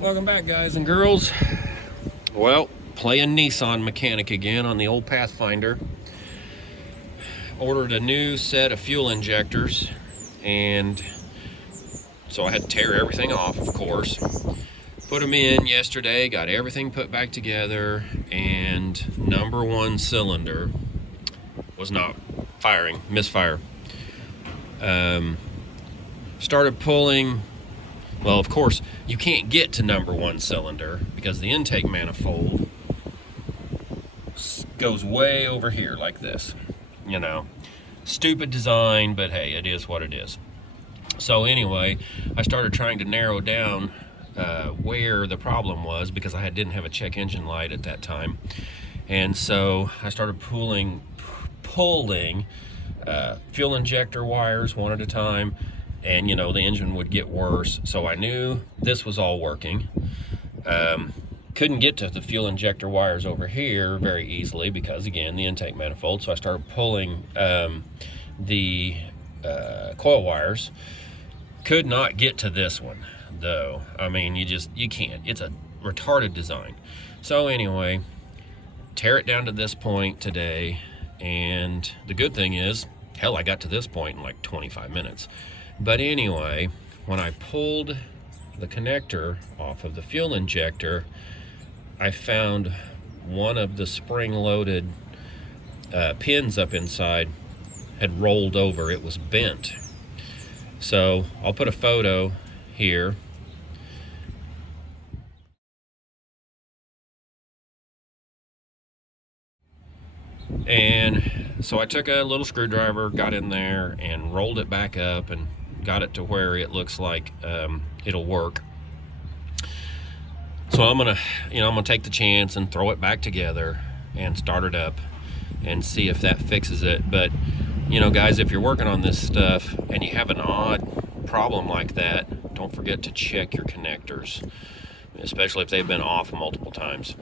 Welcome back, guys and girls. Well, playing Nissan mechanic again on the old Pathfinder. Ordered a new set of fuel injectors, and so I had to tear everything off, of course. Put them in yesterday, got everything put back together, and number one cylinder was not firing, misfire. Started pulling. Well, of course, you can't get to number one cylinder because the intake manifold goes way over here like this. You know, stupid design, but hey, it is what it is. So anyway, I started trying to narrow down where the problem was because I didn't have a check engine light at that time. And so I started pulling fuel injector wires one at a time, and the engine would get worse. So I knew this was all working. Couldn't get to the fuel injector wires over here very easily because, again, the intake manifold. So I started pulling the coil wires. Could not get to this one though. I mean, you can't. It's a retarded design. So anyway, tear it down to this point today, and the good thing is, hell, I got to this point in like 25 minutes. But anyway, when I pulled the connector off of the fuel injector, I found one of the spring-loaded pins up inside had rolled over. It was bent. So I'll put a photo here. And so I took a little screwdriver, got in there and rolled it back up and got it to where it looks like it'll work. So I'm gonna take the chance and throw it back together and start it up and see if that fixes it. But guys, if you're working on this stuff and you have an odd problem like that, don't forget to check your connectors, especially if they've been off multiple times.